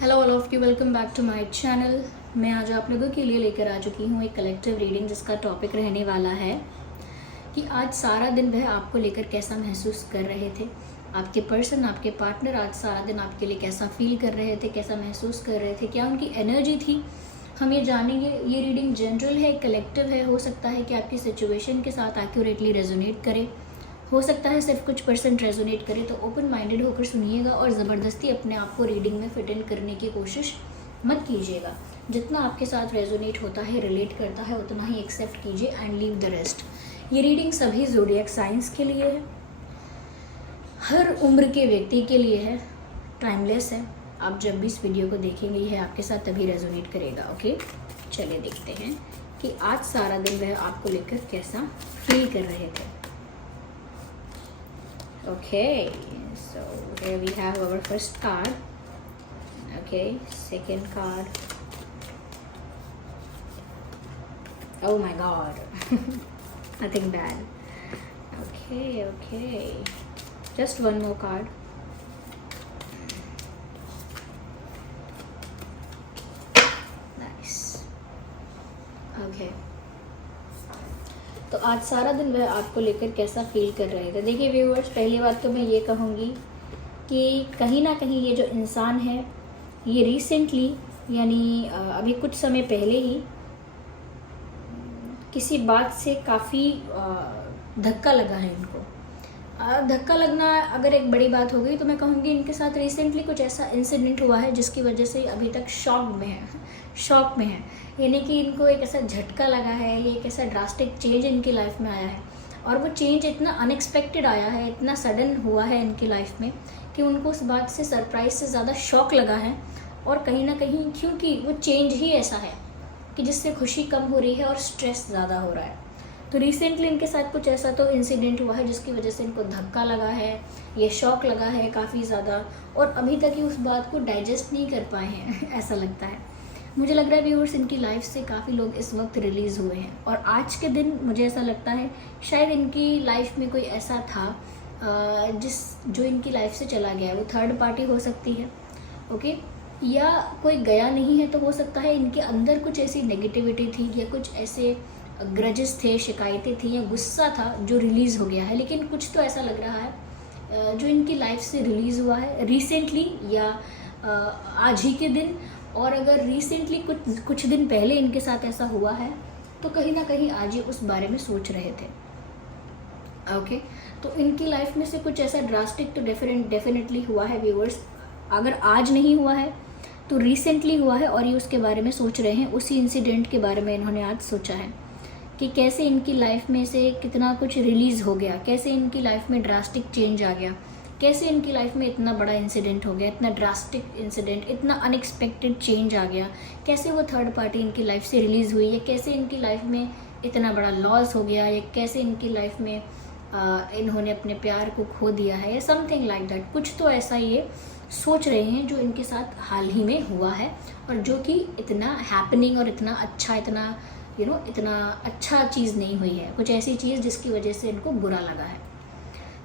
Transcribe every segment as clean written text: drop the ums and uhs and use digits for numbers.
Hello all of you, welcome back to my channel. मैं आज आप लोगों के लिए लेकर आ चुकी हूँ एक कलेक्टिव रीडिंग जिसका टॉपिक रहने वाला है कि आज सारा दिन वह आपको लेकर कैसा महसूस कर रहे थे। आपके पर्सन, आपके पार्टनर आज सारा दिन आपके लिए कैसा फील कर रहे थे, कैसा महसूस कर रहे थे, क्या उनकी एनर्जी थी, हम ये जानेंगे। ये रीडिंग जनरल है, कलेक्टिव है। हो सकता है कि आपकी सिचुएशन के साथ एक्यूरेटली रेजोनेट करे, हो सकता है सिर्फ कुछ परसेंट रेजोनेट करे। तो ओपन माइंडेड होकर सुनिएगा और ज़बरदस्ती अपने आप को रीडिंग में फिट इन करने की कोशिश मत कीजिएगा। जितना आपके साथ रेजोनेट होता है, रिलेट करता है, उतना ही एक्सेप्ट कीजिए एंड लीव द रेस्ट। ये रीडिंग सभी ज़ोडिएक साइंस के लिए है, हर उम्र के व्यक्ति के लिए है, टाइमलेस है। आप जब भी इस वीडियो को देखेंगे यह आपके साथ तभी रेजोनेट करेगा। ओके, चलिए देखते हैं कि आज सारा दिन वह आपको लेकर कैसा फील कर रहे थे। Okay, so here we have our first card. Okay, second card. Oh my god. Nothing bad. Okay. Just one more card. Nice. Okay. तो आज सारा दिन वह आपको लेकर कैसा फील कर रहे थे। देखिए व्यूअर्स, पहली बात तो मैं ये कहूँगी कि कहीं ना कहीं ये जो इंसान है ये रिसेंटली यानी अभी कुछ समय पहले ही किसी बात से काफ़ी धक्का लगा है इनको। धक्का लगना अगर एक बड़ी बात हो गई तो मैं कहूँगी इनके साथ रिसेंटली कुछ ऐसा इंसिडेंट हुआ है जिसकी वजह से अभी तक शॉक में है। यानी कि इनको एक ऐसा झटका लगा है, ये एक ऐसा ड्रास्टिक चेंज इनकी लाइफ में आया है और वो चेंज इतना अनएक्सपेक्टेड आया है, इतना सडन हुआ है इनकी लाइफ में कि उनको उस बात से सरप्राइज से ज़्यादा शॉक लगा है। और कहीं ना कहीं क्योंकि वो चेंज ही ऐसा है कि जिससे खुशी कम हो रही है और स्ट्रेस ज़्यादा हो रहा है। तो रिसेंटली इनके साथ कुछ ऐसा तो इंसिडेंट हुआ है जिसकी वजह से इनको धक्का लगा है, ये शॉक लगा है काफ़ी ज़्यादा, और अभी तक ही उस बात को डाइजेस्ट नहीं कर पाए हैं ऐसा लगता है। मुझे लग रहा है व्यूअर्स, इनकी लाइफ से काफ़ी लोग इस वक्त रिलीज़ हुए हैं और आज के दिन मुझे ऐसा लगता है शायद इनकी लाइफ में कोई ऐसा था जो इनकी लाइफ से चला गया है। वो थर्ड पार्टी हो सकती है, ओके, या कोई गया नहीं है तो हो सकता है इनके अंदर कुछ ऐसी नेगेटिविटी थी या कुछ ऐसे ग्रजेस थे, शिकायतें थी या गुस्सा था जो रिलीज़ हो गया है। लेकिन कुछ तो ऐसा लग रहा है जो इनकी लाइफ से रिलीज़ हुआ है रिसेंटली या आज ही के दिन। और अगर रिसेंटली कुछ दिन पहले इनके साथ ऐसा हुआ है तो कहीं ना कहीं आज ये उस बारे में सोच रहे थे। ओके, तो इनकी लाइफ में से कुछ ऐसा ड्रास्टिक तो डेफिनेटली हुआ है व्यूअर्स। अगर आज नहीं हुआ है तो रिसेंटली हुआ है और ये उसके बारे में सोच रहे हैं। उसी इंसिडेंट के बारे में इन्होंने आज सोचा है कि कैसे इनकी लाइफ में से कितना कुछ रिलीज़ हो गया, कैसे इनकी लाइफ में ड्रास्टिक चेंज आ गया, कैसे इनकी लाइफ में इतना बड़ा इंसिडेंट हो गया, इतना ड्रास्टिक इंसिडेंट, इतना अनएक्सपेक्टेड चेंज आ गया, कैसे वो थर्ड पार्टी इनकी लाइफ से रिलीज़ हुई, या कैसे इनकी लाइफ में इतना बड़ा लॉस हो गया, या कैसे इनकी लाइफ में इन्होंने अपने प्यार को खो दिया है, या समथिंग लाइक दैट। कुछ तो ऐसा ये सोच रहे हैं जो इनके साथ हाल ही में हुआ है और जो कि इतना हैपनिंग और इतना अच्छा, इतना अच्छा चीज़ नहीं हुई है। कुछ ऐसी चीज़ जिसकी वजह से इनको बुरा लगा है।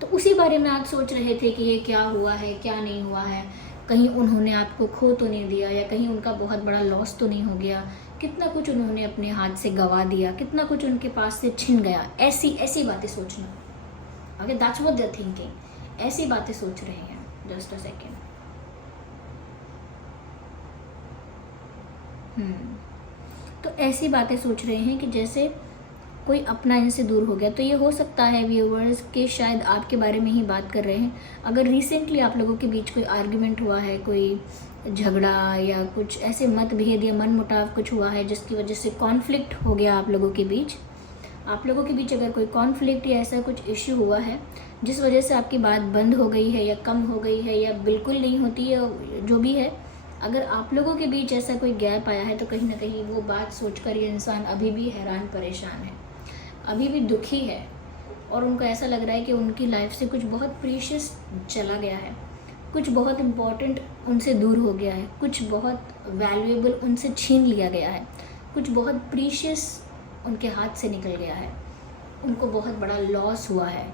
तो उसी बारे में आज सोच रहे थे कि ये क्या हुआ है, क्या नहीं हुआ है, कहीं उन्होंने आपको खो तो नहीं दिया, या कहीं उनका बहुत बड़ा लॉस तो नहीं हो गया, कितना कुछ उन्होंने अपने हाथ से गंवा दिया, कितना कुछ उनके पास से छिन गया। ऐसी बातें सोचना। Okay, that's what they are thinking. ऐसी बातें सोच रहे हैं। Just a second. तो ऐसी बातें सोच रहे हैं कि जैसे कोई अपना इनसे दूर हो गया। तो ये हो सकता है व्यूअर्स कि शायद आपके बारे में ही बात कर रहे हैं। अगर रिसेंटली आप लोगों के बीच कोई आर्ग्यूमेंट हुआ है, कोई झगड़ा या कुछ ऐसे मतभेद या मनमुटाव कुछ हुआ है जिसकी वजह से कॉन्फ्लिक्ट हो गया आप लोगों के बीच, अगर कोई कॉन्फ्लिक्ट या ऐसा कुछ इश्यू हुआ है जिस वजह से आपकी बात बंद हो गई है या कम हो गई है या बिल्कुल नहीं होती है, जो भी है, अगर आप लोगों के बीच ऐसा कोई गैप आया है तो कहीं ना कहीं वो बात सोचकर ये इंसान अभी भी हैरान परेशान है, अभी भी दुखी है और उनको ऐसा लग रहा है कि उनकी लाइफ से कुछ बहुत प्रीशियस चला गया है, कुछ बहुत इम्पॉर्टेंट उनसे दूर हो गया है, कुछ बहुत वैल्यूएबल उनसे छीन लिया गया है, कुछ बहुत प्रीशियस उनके हाथ से निकल गया है, उनको बहुत बड़ा लॉस हुआ है।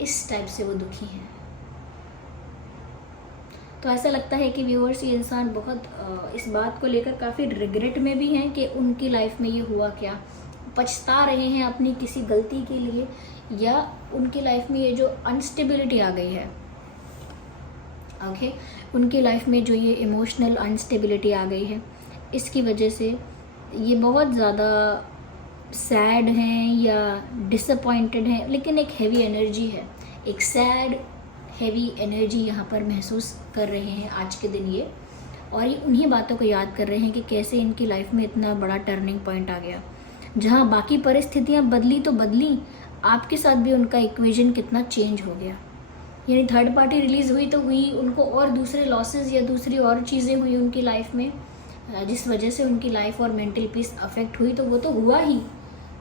इस टाइप से वो दुखी हैं। तो ऐसा लगता है कि व्यूअर्स ये इंसान बहुत इस बात को लेकर काफ़ी रिग्रेट में भी हैं कि उनकी लाइफ में ये हुआ क्या, पछता रहे हैं अपनी किसी गलती के लिए, या उनकी लाइफ में ये जो अनस्टेबिलिटी आ गई है, ओके, उनकी लाइफ में जो ये इमोशनल अनस्टेबिलिटी आ गई है, इसकी वजह से ये बहुत ज़्यादा सैड हैं या डिसअपॉइंटेड हैं। लेकिन एक हैवी एनर्जी है, एक सैड हैवी एनर्जी यहाँ पर महसूस कर रहे हैं आज के दिन ये, और ये उन्हीं बातों को याद कर रहे हैं कि कैसे इनकी लाइफ में इतना बड़ा टर्निंग पॉइंट आ गया। जहाँ बाकी परिस्थितियाँ बदली तो बदली, आपके साथ भी उनका इक्वेशन कितना चेंज हो गया। यानी थर्ड पार्टी रिलीज़ हुई तो हुई, उनको और दूसरे लॉसेस या दूसरी और चीज़ें हुई उनकी लाइफ में, जिस वजह से उनकी लाइफ और मेंटल पीस अफेक्ट हुई, तो वो तो हुआ ही,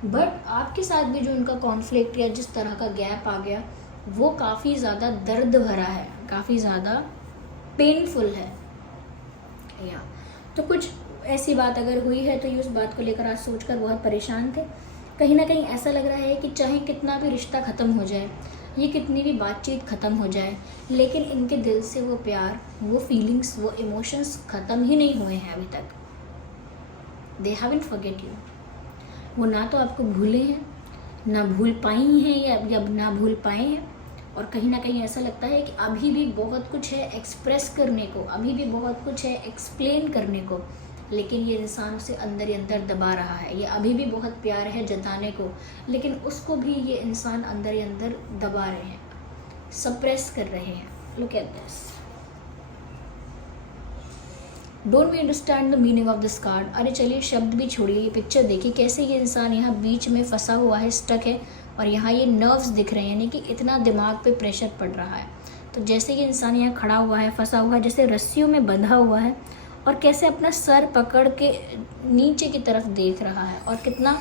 बट आपके साथ भी जो उनका कॉन्फ्लिक्ट या जिस तरह का गैप आ गया वो काफ़ी ज़्यादा दर्द भरा है, काफ़ी ज़्यादा पेनफुल है। या तो कुछ ऐसी बात अगर हुई है तो ये उस बात को लेकर आज सोचकर बहुत परेशान थे। कहीं ना कहीं ऐसा लग रहा है कि चाहे कितना भी रिश्ता ख़त्म हो जाए, ये कितनी भी बातचीत ख़त्म हो जाए, लेकिन इनके दिल से वो प्यार, वो फीलिंग्स, वो इमोशंस ख़त्म ही नहीं हुए हैं अभी तक। They haven't forget you. वो ना तो आपको भूले हैं, ना भूल पाई हैं या ना भूल पाए हैं, और कहीं ना कहीं ऐसा लगता है कि अभी भी बहुत कुछ है एक्सप्रेस करने को, अभी भी बहुत कुछ है एक्सप्लेन करने को, लेकिन ये इंसान उसे अंदर ही अंदर दबा रहा है। ये अभी भी बहुत प्यार है जताने को, लेकिन उसको भी ये इंसान अंदर ही अंदर दबा रहे हैं, सप्रेस कर रहे हैं। Look at this. Don't we understand the meaning of this card. अरे चलिए शब्द भी छोड़िए, ये पिक्चर देखिए कैसे ये इंसान यहाँ बीच में फंसा हुआ है, स्टक है, और यहाँ ये नर्व्स दिख रहे हैं, यानी कि इतना दिमाग पे प्रेशर पड़ रहा है। तो जैसे ये इंसान यहाँ खड़ा हुआ है, फंसा हुआ है, जैसे रस्सियों में बंधा हुआ है, और कैसे अपना सर पकड़ के नीचे की तरफ देख रहा है, और कितना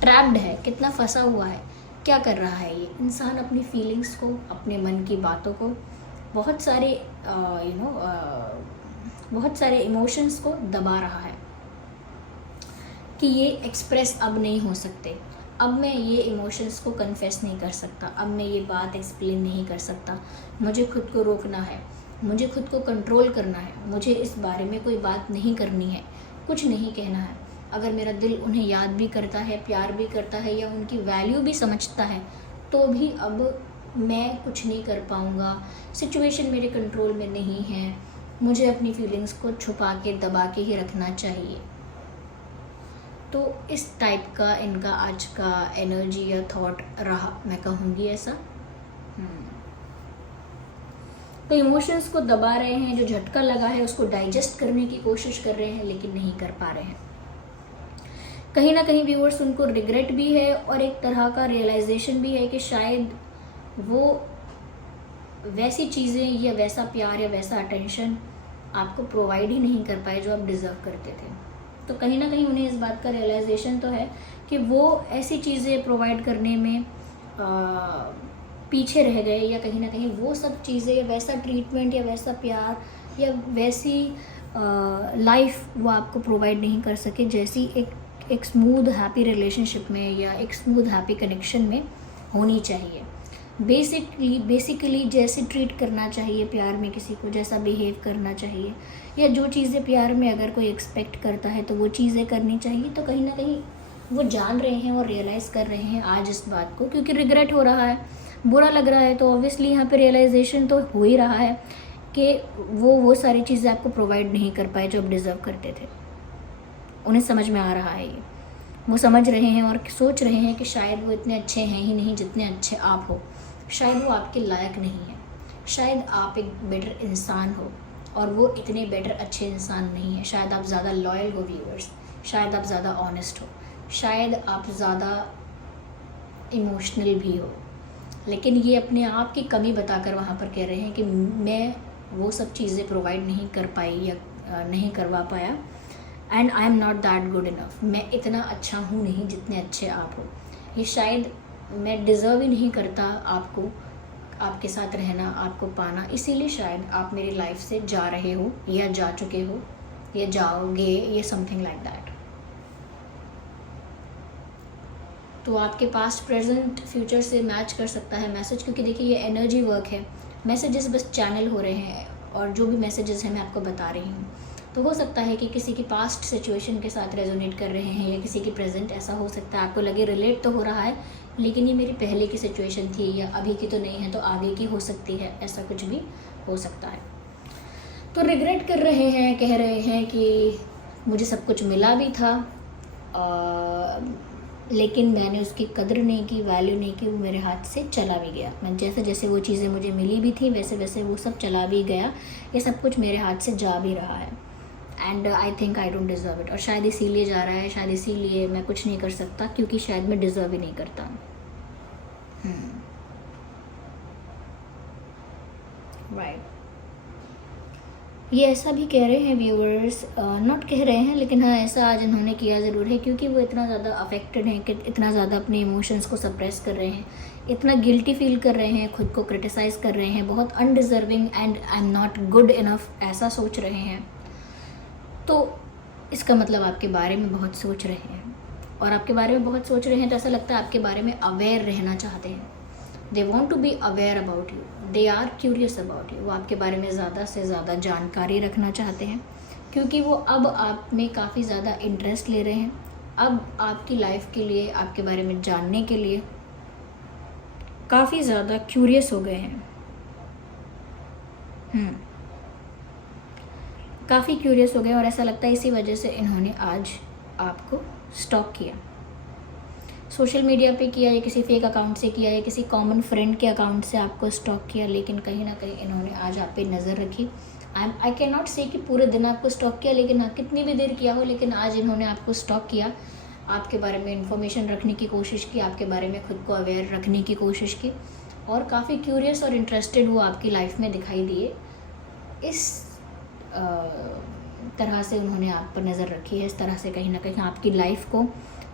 ट्रैप्ड है, कितना फंसा हुआ है। क्या कर रहा है ये इंसान? अपनी फीलिंग्स को, अपने मन की बातों को, बहुत सारे बहुत सारे इमोशंस को दबा रहा है कि ये एक्सप्रेस अब नहीं हो सकते, अब मैं ये इमोशंस को कन्फेस नहीं कर सकता, अब मैं ये बात एक्सप्लेन नहीं कर सकता, मुझे खुद को रोकना है, मुझे खुद को कंट्रोल करना है, मुझे इस बारे में कोई बात नहीं करनी है, कुछ नहीं कहना है। अगर मेरा दिल उन्हें याद भी करता है, प्यार भी करता है, या उनकी वैल्यू भी समझता है, तो भी अब मैं कुछ नहीं कर पाऊँगा, सिचुएशन मेरे कंट्रोल में नहीं है, मुझे अपनी फीलिंग्स को छुपा के दबा के ही रखना चाहिए। तो इस टाइप का इनका आज का एनर्जी या थॉट रहा, मैं कहूँगी ऐसा। तो इमोशंस को दबा रहे हैं, जो झटका लगा है उसको डाइजेस्ट करने की कोशिश कर रहे हैं, लेकिन नहीं कर पा रहे हैं। कहीं ना कहीं व्यूअर्स उनको रिग्रेट भी है, और एक तरह का रियलाइजेशन भी है कि शायद वो वैसी चीज़ें या वैसा प्यार या वैसा अटेंशन आपको प्रोवाइड ही नहीं कर पाए जो आप डिज़र्व करते थे। तो कहीं ना कहीं उन्हें इस बात का रियलाइजेशन तो है कि वो ऐसी चीज़ें प्रोवाइड करने में पीछे रह गए, या कहीं ना कहीं वो सब चीज़ें या वैसा ट्रीटमेंट या वैसा प्यार या वैसी लाइफ वो आपको प्रोवाइड नहीं कर सके जैसी एक स्मूथ हैप्पी रिलेशनशिप में या एक स्मूथ हैप्पी कनेक्शन में होनी चाहिए। बेसिकली जैसे ट्रीट करना चाहिए प्यार में किसी को, जैसा बिहेव करना चाहिए, या जो चीज़ें प्यार में अगर कोई एक्सपेक्ट करता है तो वो चीज़ें करनी चाहिए। तो कहीं ना कहीं वो जान रहे हैं और रियलाइज़ कर रहे हैं आज इस बात को, क्योंकि रिग्रेट हो रहा है, बुरा लग रहा है, तो ऑब्वियसली यहाँ पे रियलाइजेशन तो हो ही रहा है कि वो सारी चीज़ें आपको प्रोवाइड नहीं कर पाए जो आप डिज़र्व करते थे। उन्हें समझ में आ रहा है ये, वो समझ रहे हैं और सोच रहे हैं कि शायद वो इतने अच्छे हैं ही नहीं जितने अच्छे आप हो, शायद वो आपके लायक नहीं है, शायद आप एक बेटर इंसान हो और वो इतने बेटर अच्छे इंसान नहीं है, शायद आप ज़्यादा लॉयल हो व्यूअर्स, शायद आप ज़्यादा ऑनेस्ट हो, शायद आप ज़्यादा इमोशनल भी हो, लेकिन ये अपने आप की कमी बताकर वहाँ पर कह रहे हैं कि मैं वो सब चीज़ें प्रोवाइड नहीं कर पाई या नहीं करवा पाया, and I am not that good enough, मैं इतना अच्छा हूँ नहीं जितने अच्छे आप हो, ये शायद मैं डिज़र्व ही नहीं करता आपको, आपके साथ रहना, आपको पाना, इसीलिए शायद आप मेरी लाइफ से जा रहे हो या जा चुके हो या जाओगे, ये समथिंग लाइक दैट। तो आपके पास्ट प्रेजेंट फ्यूचर से मैच कर सकता है मैसेज, क्योंकि देखिए ये एनर्जी वर्क है, मैसेजेस बस चैनल हो रहे हैं, और जो भी मैसेजेस हैं मैं आपको बता रही हूँ। तो हो सकता है कि किसी की पास्ट सिचुएशन के साथ रेजोनेट कर रहे हैं या किसी की प्रेजेंट, ऐसा हो सकता है आपको लगे रिलेट तो हो रहा है लेकिन ये मेरी पहले की सिचुएशन थी या अभी की तो नहीं है, तो आगे की हो सकती है, ऐसा कुछ भी हो सकता है। तो रिग्रेट कर रहे हैं, कह रहे हैं कि मुझे सब कुछ मिला भी था लेकिन मैंने उसकी कदर नहीं की, वैल्यू नहीं की, वो मेरे हाथ से चला भी गया। मैं जैसे जैसे वो चीज़ें मुझे मिली भी थी वैसे वैसे वो सब चला भी गया, ये सब कुछ मेरे हाथ से जा भी रहा है and I think I don't deserve it. और शायद इसीलिए जा रहा है, शायद इसीलिए मैं कुछ नहीं कर सकता, क्योंकि शायद मैं डिज़र्व ही नहीं करता। राइट, ये ऐसा भी कह रहे हैं व्यूअर्स, नॉट कह रहे हैं लेकिन हाँ ऐसा आज इन्होंने किया ज़रूर है, क्योंकि वो इतना ज़्यादा अफेक्टेड हैं कि इतना ज़्यादा अपने इमोशंस को सप्रेस कर रहे हैं, इतना गिल्टी फील कर रहे हैं, खुद को क्रिटिसाइज़ कर रहे हैं, बहुत undeserving and I am not good enough ऐसा सोच रहे हैं। तो इसका मतलब आपके बारे में बहुत सोच रहे हैं, और आपके बारे में बहुत सोच रहे हैं तो ऐसा लगता है आपके बारे में अवेयर रहना चाहते हैं। They want to be aware about you, they are curious about you. वो आपके बारे में ज़्यादा से ज़्यादा जानकारी रखना चाहते हैं, क्योंकि वो अब आप में काफ़ी ज़्यादा इंटरेस्ट ले रहे हैं, अब आपकी लाइफ के लिए, आपके बारे में जानने के लिए काफ़ी ज़्यादा क्यूरियस हो गए हैं। काफ़ी क्यूरियस हो गए, और ऐसा लगता है इसी वजह से इन्होंने आज आपको स्टॉक किया, सोशल मीडिया पे किया या किसी फेक अकाउंट से किया या किसी कॉमन फ्रेंड के अकाउंट से आपको स्टॉक किया, लेकिन कहीं ना कहीं इन्होंने आज आप पे नज़र रखी। आई कैन नॉट से कि पूरे दिन आपको स्टॉक किया, लेकिन हाँ कितनी भी देर किया हो, लेकिन आज इन्होंने आपको स्टॉक किया, आपके बारे में इन्फॉर्मेशन रखने की कोशिश की, आपके बारे में खुद को अवेयर रखने की कोशिश की, और काफ़ी क्यूरियस और इंटरेस्टेड वो आपकी लाइफ में दिखाई दिए। इस तरह से उन्होंने आप पर नज़र रखी है, इस तरह से कहीं ना कहीं आपकी लाइफ को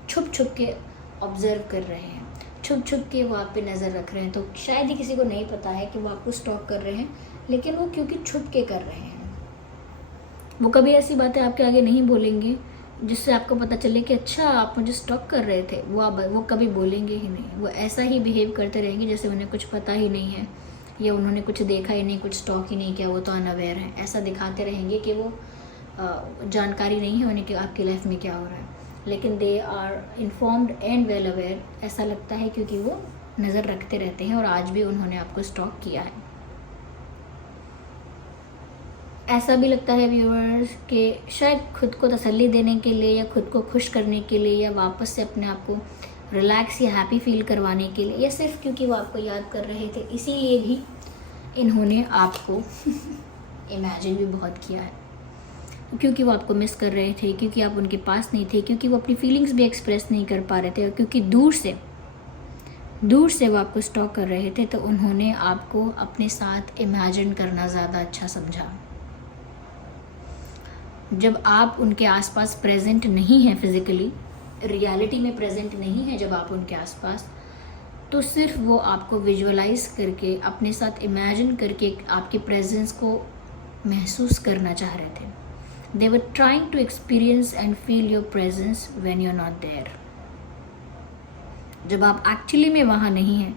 छुप छुप के ऑब्ज़र्व कर रहे हैं, छुप छुप के वो आप पे नज़र रख रहे हैं। तो शायद ही किसी को नहीं पता है कि वो आपको स्टॉक कर रहे हैं, लेकिन वो क्योंकि छुप के कर रहे हैं, वो कभी ऐसी बातें आपके आगे नहीं बोलेंगे जिससे आपको पता चले कि अच्छा आप मुझे स्टॉक कर रहे थे, वो कभी बोलेंगे ही नहीं। वो ऐसा ही बिहेव करते रहेंगे जैसे उन्हें कुछ पता ही नहीं है, या उन्होंने कुछ देखा ही नहीं, कुछ स्टॉक ही नहीं किया, वो तो अनअवेयर है। ऐसा दिखाते रहेंगे कि वो जानकारी नहीं है उन्हें कि आपकी लाइफ में क्या हो रहा है, लेकिन they are informed and well aware. ऐसा लगता है क्योंकि वो नज़र रखते रहते हैं, और आज भी उन्होंने आपको स्टॉक किया है। ऐसा भी लगता है व्यूअर्स कि शायद खुद को तसल्ली देने के लिए या खुद को खुश करने के लिए या वापस से अपने आप को रिलैक्स या हैप्पी फील करवाने के लिए, या सिर्फ क्योंकि वो आपको याद कर रहे थे, इसीलिए भी इन्होंने आपको इमेजिन भी बहुत किया है, क्योंकि वो आपको मिस कर रहे थे, क्योंकि आप उनके पास नहीं थे, क्योंकि वो अपनी फीलिंग्स भी एक्सप्रेस नहीं कर पा रहे थे, और क्योंकि दूर से वो आपको स्टॉक कर रहे थे, तो उन्होंने आपको अपने साथ इमेजिन करना ज़्यादा अच्छा समझा। जब आप उनके आसपास प्रेजेंट नहीं हैं, फिज़िकली रियलिटी में प्रेजेंट नहीं है जब आप उनके आसपास, तो सिर्फ वो आपको विजुअलाइज करके, अपने साथ इमेजिन करके आपके प्रेजेंस को महसूस करना चाह रहे थे। They were trying to experience and feel your presence when you're not there. जब आप एक्चुअली में वहाँ नहीं हैं,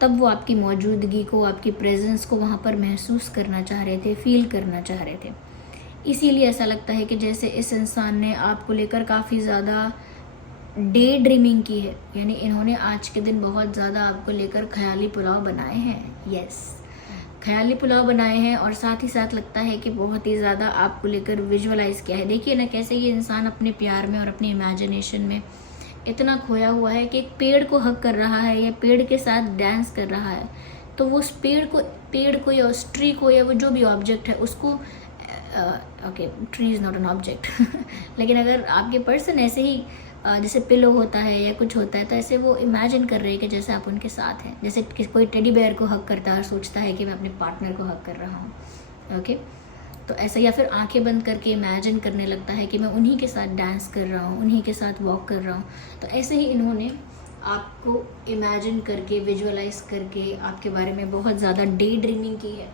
तब वो आपकी मौजूदगी को, आपकी प्रेजेंस को वहाँ पर महसूस करना चाह रहे थे, फील करना चाह रहे थे। इसीलिए ऐसा लगता है कि जैसे इस इंसान ने आपको लेकर काफ़ी ज़्यादा डे ड्रीमिंग की है, यानी इन्होंने आज के दिन बहुत ज़्यादा आपको लेकर ख्याली पुलाव बनाए हैं। यस, ख्याली पुलाव बनाए हैं, और साथ ही साथ लगता है कि बहुत ही ज़्यादा आपको लेकर विजुअलाइज किया है। देखिए ना कैसे ये इंसान अपने प्यार में और अपनी इमेजिनेशन में इतना खोया हुआ है कि एक पेड़ को हग कर रहा है या पेड़ के साथ डांस कर रहा है, तो वो उस पेड़ को या उस ट्री को या वो जो भी ऑब्जेक्ट है उसको, okay tree is not an object लेकिन अगर आपके पर्सन ऐसे ही जैसे पिलो होता है या कुछ होता है, तो ऐसे वो इमेजिन कर रहे हैं कि जैसे आप उनके साथ हैं, जैसे कोई टेडी बेयर को हक करता है और सोचता है कि मैं अपने पार्टनर को हक कर रहा हूँ। ओके, तो ऐसा, या फिर आंखें बंद करके इमेजिन करने लगता है कि मैं उन्हीं के साथ डांस कर रहा हूँ, उन्हीं के साथ वॉक कर रहा हूँ। तो ऐसे ही इन्होंने आपको इमेजिन करके, विजुअलाइज करके आपके बारे में बहुत ज़्यादा डे ड्रीमिंग की है।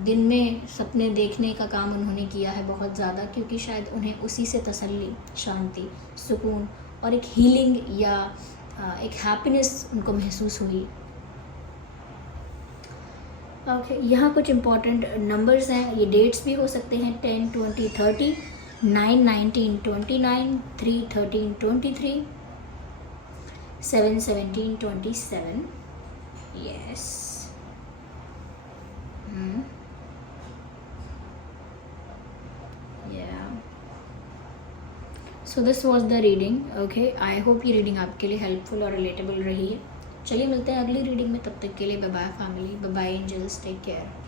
दिन में सपने देखने का काम उन्होंने किया है बहुत ज़्यादा, क्योंकि शायद उन्हें उसी से तसल्ली, शांति, सुकून और एक हीलिंग या एक हैप्पीनेस उनको महसूस हुई। ओके, यहाँ कुछ इम्पॉर्टेंट नंबर्स हैं, ये डेट्स भी हो सकते हैं 10, 20, 30, 9, 19, 29, 3, 13, 23, 7, 17, 27. Yes. Yeah. So this was the reading. Okay, I hope ये रीडिंग आपके लिए हेल्पफुल और रिलेटेबल रही है. चलिए मिलते हैं अगली रीडिंग में, तब तक के लिए bye bye family, bye bye angels, take care.